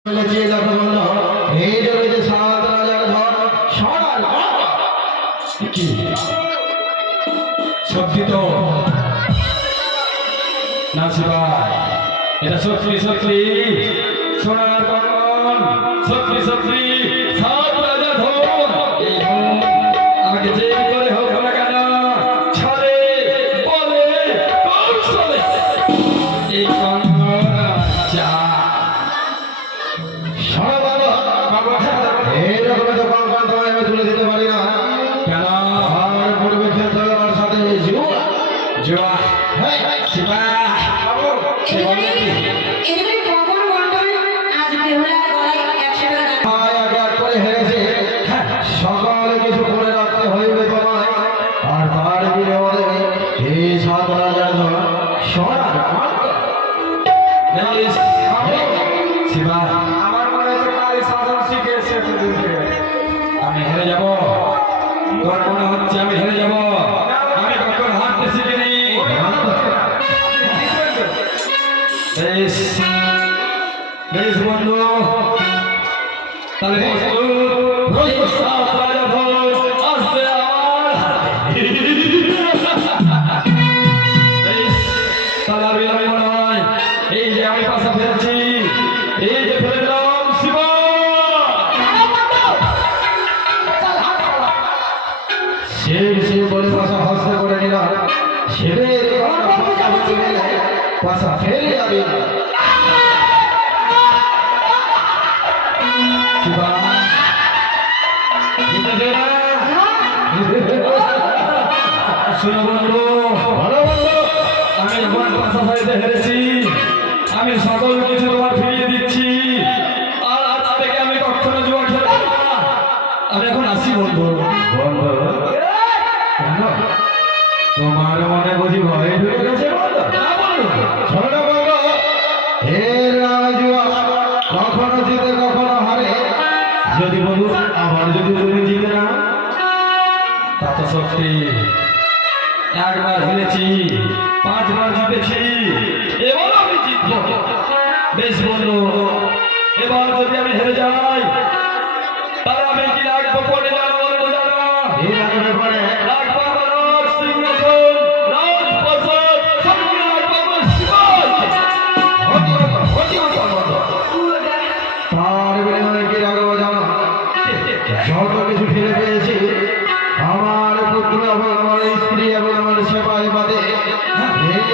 সত্যি তো না শিবাই, এটা সত্যি সত্যি সোনার কঙ্গন, সত্যি সত্যি সাত রাজা ধন। এই ধন আমাকে যে করে হোক না কেন, ছলে বলে কৌশলে এই কঙ্গন চা এরকম তো কঙ্কন তোমায় আমি তুলে দিতে পারি না। কেন? আমার পূর্বে খেলতে হবে আমার সাথে জুয়া। জুয়া শিবা সকল কিছু করে রাখতে হইবে তোমায়, আর তার বিরোধে এই সাত রাজার ধন সোনার কঙ্কন। শিবা আমার মনে হচ্ছে কালী শাসন শিখেছে। আমি হেরে যাব, তোর মনে হচ্ছে আমি হেরে যাব? আমি কখন হাঁটতে শিখিনি। বেশ বেশ বন্ধু, তাহলে আসবে আমার তাহলে আর বিলম্ব নয়। এই যে আমি পাশা ফেলছি, এই যে ফেলে দিলাম শিবা। সে বলে পাশা হস্তে করে নিলাম, শিবের পাশা ফেলে আমি শিবা শোনো বন্ধু, ভালো বন্ধু। আমি যখন পাশা সাইতে হেরেছি, আমি সকল কিছু তোমার ফিরিয়ে দিচ্ছি। আর আজ থেকে আমি কখনো জুয়া খেলবো না। আমি এখন আসি বন্ধু। বন্ধু তোমার মনে বুঝি ভয় ঢুকে গেছে বন্ধু? না বন্ধু, শোনো বন্ধু, এর নাম জুয়া, কখনো জিতে কখনো হারে। যদি বন্ধু আবার যদি তুমি জিতে না, তা তো সত্যি। একবার হেরেছি, 5 বার জিতেছি, এবার আমি জিতবো। বেশ বন্ধু, এবার যদি আমি হেরে যাই, তাহলে আমি কি রাখবো পড়ে জানো বন্ধু? জানো এই রাখবে পরে রাখবো আমার সিংহাসন, রাজপ্রাসাদ, সঙ্গে রাখবো আমার শিবাকে। তার বিনিময়ে কি রাখবো জানো? যত কিছু ফিরে পেয়েছি, আমার পুত্র এবং আমার স্ত্রী এবং আমার সেবাই বাদে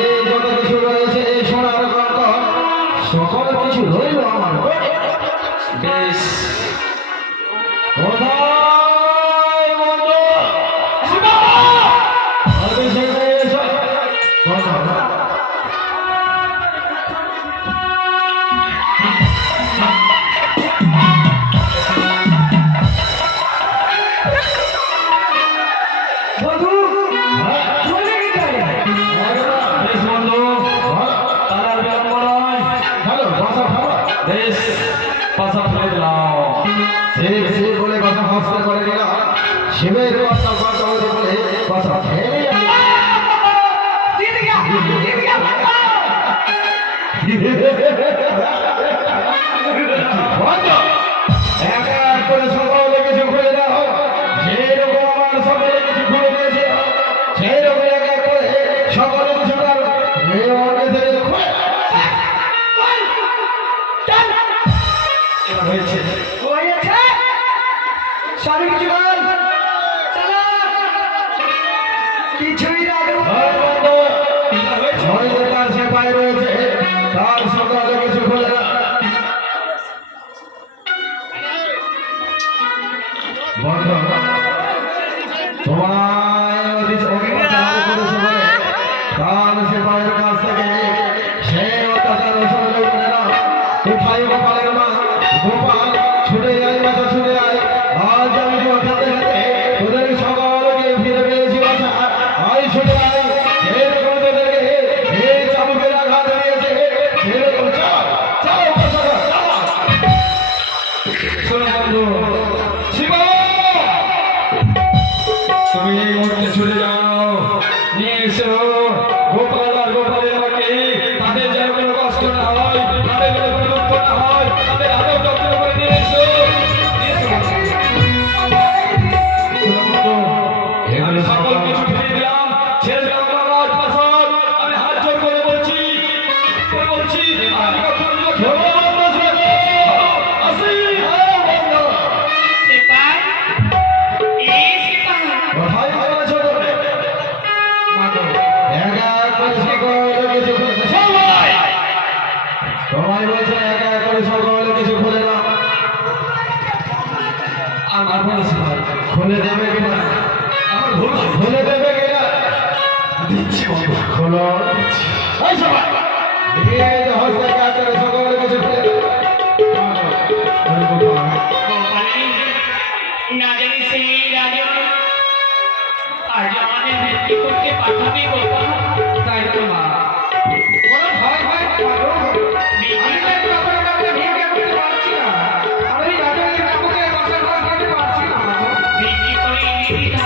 এই যত কিছু রয়েছে, এই সোনার কঙ্কন, সকল কিছু রইল আমার। বেশ কোথায় বন্ধু? অভিষেকে এসো। বন্ধু, বেশ বন্ধু, তার আর বিলম্ব নয়। হ্যালো, বাসা খাওয়া। বেশ পাশা ফেলে দিলাম। সে বলে বাসা হস্তে করে নিলাম, শিবের কথা কথা বলে বাসা ফেলে এক এক করে সকলে কিছু খুলে দাও। যেরকম আমার সকলে কিছু খুলে দিয়েছে, সেইরকম এক এক করে সকলে কিছু দাও। এবার হয়েছে। কিছুই রাখবো তার সে পায়ে রয়েছে, তার সকলে কিছু খুলে দাও। বন্ধু, তোমায় অভিজ্ঞতা জারি করেছে বলে তার সে পায়ের কাছ থেকে সেই অত্যাচার সহযোগ করে না। কোথায় গোপালের মা? গোপাল ছুটে যায়, বাচ্চা ছুটে যায়। আজ আমি জুয়া খেলতে খেলতে তোদের সকলকে ফিরে পেয়েছি বাচ্চা। আই ছুটে আয়, এরকম তোদেরকে এই চাবুকের আঘাত দিয়েছে, সেরকম চাও চাও বাচ্চা চাও। শোনো বন্ধু, শিবা তুমি এই মুহূর্তে ছুটে যাও, নিয়ে এসো গোপাল আর গোপালের মাকে। তাদের যেন কোনো কষ্ট না হয়, তাদের যেন কোনো দুঃখ না হয়, তাদের আদর বলো এই সবাই এই যে হস্তে কাটার সকল কিছু ফেলে গোপালী না জানি সেই রাজা আজ আমাদের বিক্রি করতে পাঠাবে গোপাল। তাই তো মা ওরা ভয় ভয় পাগল আমি তো একটু আপনার কাছে ভিড় করতে পারছি না আমি রাজাকে কাকুকে বাসা ঘর করতে পারছি না বিক্রি করে নিবি না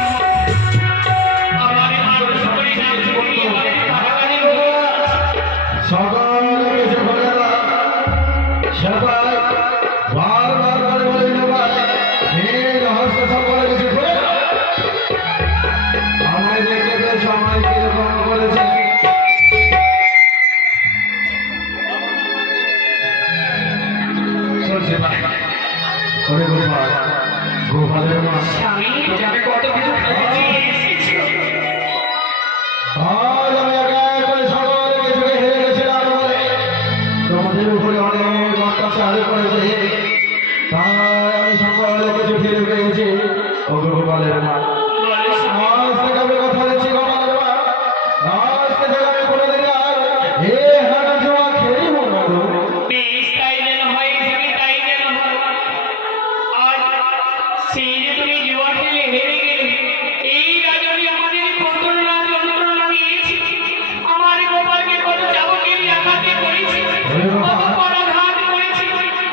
আমার মানুষ করে না তুমি আমাদের কারাগারে সকল কিছু বলে দাও সবাই বারবার করে বলে দেবা এই রহস্য সকল কিছু বলে দাও আমায় দেখে বেশ সময় কিরকম করেছে চলছে ভাই ওরে গোপাল গোপালের মা স্বামী যাবে কত কিছু খাইয়েছি এসেছি আজ আমি একা করে সকল কিছুকে হেরে গেছিলাম বলে তোমাদের উপরে অনেক অত্যাচার করেছে তাই আমি সকল কিছু ফিরে পেয়েছি ও গোপালের মা বলে স্বামী আজ থেকে আমি কথা দিচ্ছি গোপালের মা আজ থেকে আমি কোনোদিন আর এ হানা জোয়া খেলিব না গো। বেশ তাই যেন হয় যাবে তাই যেন হয় আজ সেই যে তুমি জুয়া খেলে হেরে গেলে এই রাজনী আমাদের কত না যন্ত্রণা দিয়েছি আমার গোপালকে কত যাবতীয় আঘাতে করেছি কত পরাঘাত করেছি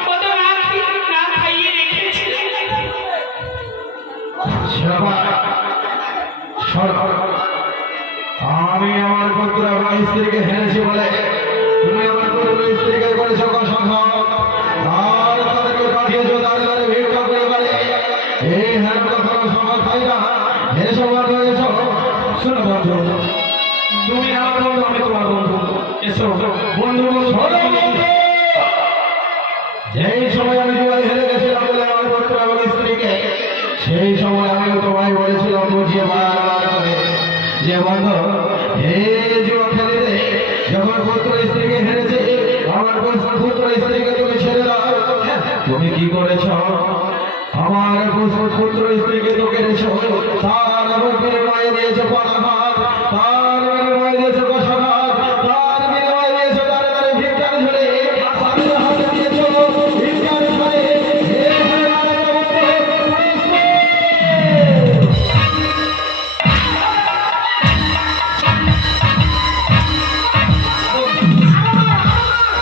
কত না খাইয়ে রেখেছি সেবা সরকার আমি আমার পুত্র আমার স্ত্রীকে হেরেছি বলে তুমি আমার পুত্র স্ত্রীকে করেছো অসম্ভব আর তাদেরকে পাঠিয়েছো দাঁড়িয়ে দাঁড়িয়ে ভিক্ষা করে বলে এই হ্যাঁ কখনো সম্ভব হয় না হে সবার হয়েছ শোনো বন্ধু তুমি আমার বন্ধু আমি তোমার বন্ধু এসো বন্ধু শোনো বন্ধু, যেই সময় আমি জুয়ায় হেরে গেছিলাম বলে আমার পুত্র এবং স্ত্রীকে সেই সময় আমিও তোমায় বলেছিলাম বুঝিয়ে বারবার করে যে বন্ধু হে জুয়া খেলিতে যখন পুত্র স্ত্রীকে হেরেছে আমার পুত্র স্ত্রীকে তুমি ছেড়ে দাও তুমি কি করেছ আমার পুত্র স্ত্রীকে তো কেড়েছো তার আমার বিনিময়ে দিয়েছো পরাঘাত তার বিনিময়ে দিয়েছো কষাঘাত তার বিনিময়ে দিয়েছো তারে তারে ভিক্ষার ঝরে তাদের হাতে দিয়েছো ভিক্ষার ঝরে হে হে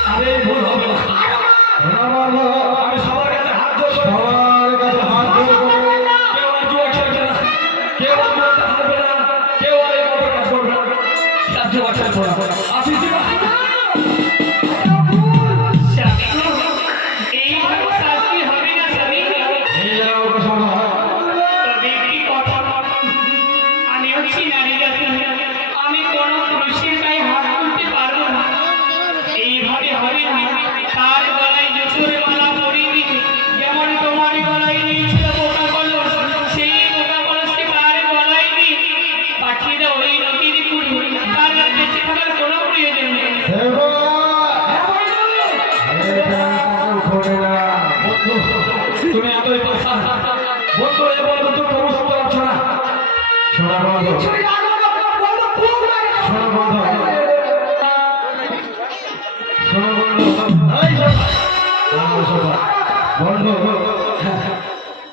আরে ভুল হবে না আমি সবার কাছে হাত জোর করে সবার কাছে হাত জোড় করে কেউ আর জুয়া খেলবে না কেউ আর জুয়াতে হারবে না কেউ আর এই মতো কাজ করবে না আর জুয়া খেলবো না আসিস স্বামী এইভাবে শাস্তি হবে না স্বামী এই যাও সভা তবে একটি কথা আমি হচ্ছি নারী জাতি আমি কোনো পুরুষের গায়ে হাত তুলতে পারবো না এইভাবে হবে না তার গলায় জুতোর মালা পরিয়ে দিতে যেমন তোমার গলায় দিয়েছিল বোকা কলস সেই বোকা কলসকে তার গলায় দিয়ে পাঠিয়ে দাও এই নদীর পুরী তার আর বেঁচে থাকার কোনো প্রয়োজন নেই সেবা এই প্রাণটাকে উঠোনে না বন্ধু তুমি এতই পাশা বন্ধু এ বন্ধু তুমি বুঝতে পারছো না শোনা বন্ধ শোনা বন্ধ শোনা বন্ধ এই সভা বন্ধু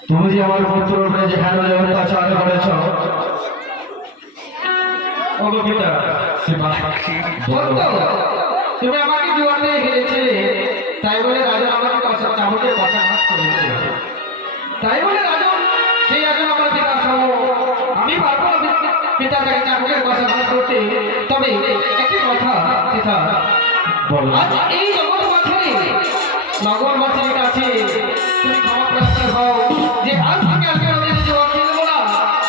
তুমি যে আমার পুত্র উপরে যেখানে অত্যাচার করেছ অগপিতা শিবা তুমি আমাকে জুয়াতে হেরেছিলে তাই বলে রাজা আমাকে চাবুকের পাশাঘাত করেছে তাই বলে রাজা সেই রাজা আমার পিতার সহ আমি পারবো না পিতার কাছে চাবুকের পাশাঘাত করতে তবে একটি কথা পিতা বলো আজ এই জগৎবাসী নগরবাসীর কাছে তুমি ক্ষমা প্রার্থনা হও যে আজ থেকে আজকে আমি জুয়া খেলবো না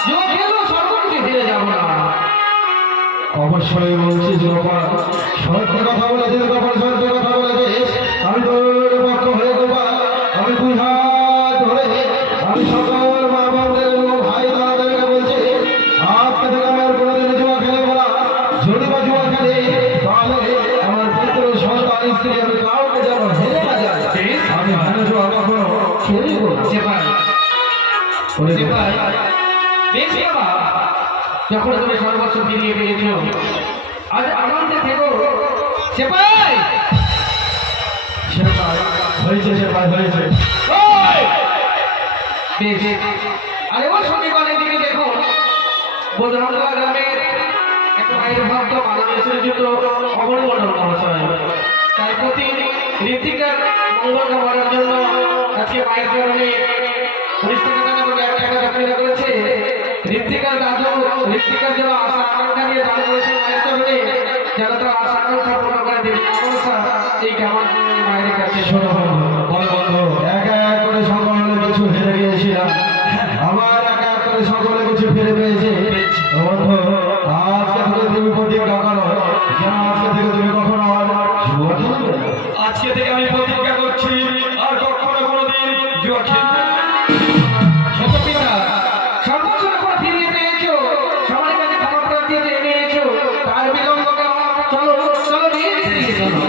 জুয়া খেলবো সর্বকে হেরে যাবো না অবশ্যই বলছিস গোপাল সত্য কথা বলেছিস গোপাল সত্য কথা বলেছিস আমি তোর পক্ষ হয়ে গোপাল আমি দুই হাত ধরে আমি সকল মা বাবাদের এবং ভাই দাদাদেরকে বলছি আজকে থেকে আমি আর কোনোদিন জুয়া খেলবো না যদি বা জুয়া খেলে তাহলে আমার পুত্র সন্তান স্ত্রী আমি কাউকে যেন হেরে না যায় আমি ভালো জুয়া কখনো খেলবো না সেবাই ওরে সেবাই বেশ বাবা যখন তুমি সর্বস্ব ফিরিয়ে পেয়েছ আজ আনন্দে থেকো সেপাই। সেপাই হয়েছে, সেপাই হয়েছে। বেশ, আরে ও শনিবারের দিকে দেখো বোধরামলা গ্রামের একটা ভাইয়ের ভক্ত বাংলাদেশের জন্য অবলম্বন মহাশয় তার প্রতি ঋতিকার মঙ্গল কামনার জন্য আজকে মায়ের চরণে 19 টাকা দান করে 1 টাকা দাখিলা করেছে। ঋতিকার দাদু ঋতিকার জন্য আশা আকাঙ্ক্ষা নিয়ে দান করেছে মায়ের চরণে, যেন তার আশা আকাঙ্ক্ষা পূর্ণ করে দেবী মনসা এই কামনা মায়ের কাছে। শোনো বলো বন্ধু, একা এক করে সকলে কিছু হেরে গিয়েছিলাম, আবার একা এক করে সকলে কিছু ফিরে পেয়েছে। বন্ধু, আজকে থেকে তুমি প্রতিজ্ঞা করো যেন আজকে থেকে তুমি কখনো আর জুয়া খেলবে না। আজকে থেকে আমি প্রতিজ্ঞা করছি আর কখনো কোনোদিন জুয়া খেলবো না। ছোট পিতা সর্বোচ্চ করে ফিরিয়ে পেয়েছো, সবার কাছে ক্ষমা প্রার্থী যে এনেছো, তার বিলম্ব কেন? চলো চলো নিয়ে চলো।